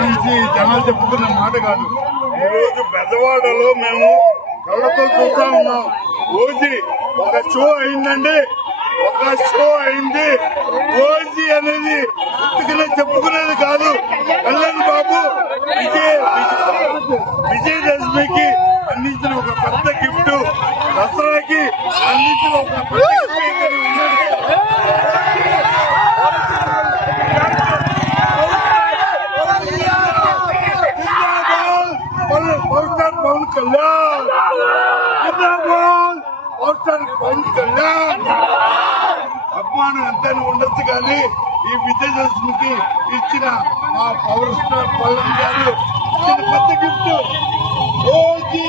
నుంచి జనాలు చెప్పుకున్న మాట కాదు. ఈరోజు బెజవాడలో మేము కళ్ళతో చూస్తా ఉన్నాం. ఓజీ ఒక షో అయిందండి, ఒక షో అయింది. ఓజీ అనేది పుట్టుకనే చెప్పుకునేది కాదు. కళ్యాణ్ బాబు విజయదశమికి అందించిన ఒక పెద్ద గిఫ్ట్, దసరాకి అందించిన ఒక పెద్ద పవన్ కళ్యాణ్, పవన్ కళ్యాణ్. అభిమానం ఎంతైనా ఉండొచ్చు కానీ ఈ విజయదశమికి ఇచ్చిన మా పవర్ స్టార్ పవన్ గారు ఇచ్చిన పెద్ద గిఫ్ట్ ఓజీ.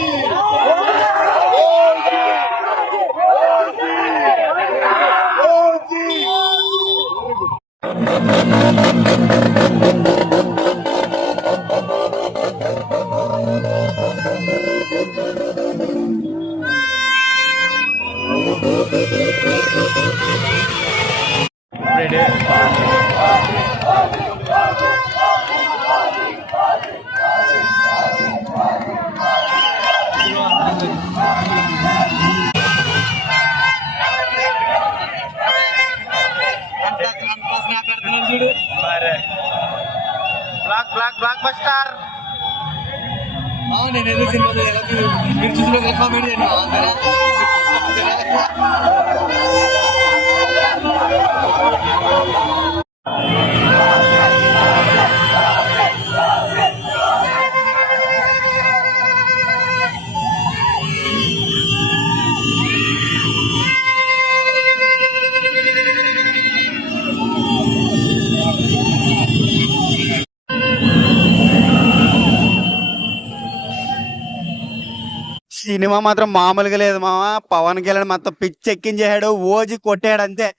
Block buster. నేను ఏదో సినిమా మీరు చూసిన కామెడీ సినిమా మాత్రం మామూలుగా లేదు మామ. పవన్ కళ్యాణ్ మొత్తం పిచ్చి ఎక్కించేసాడు, ఓజీ కొట్టాడు అంతే.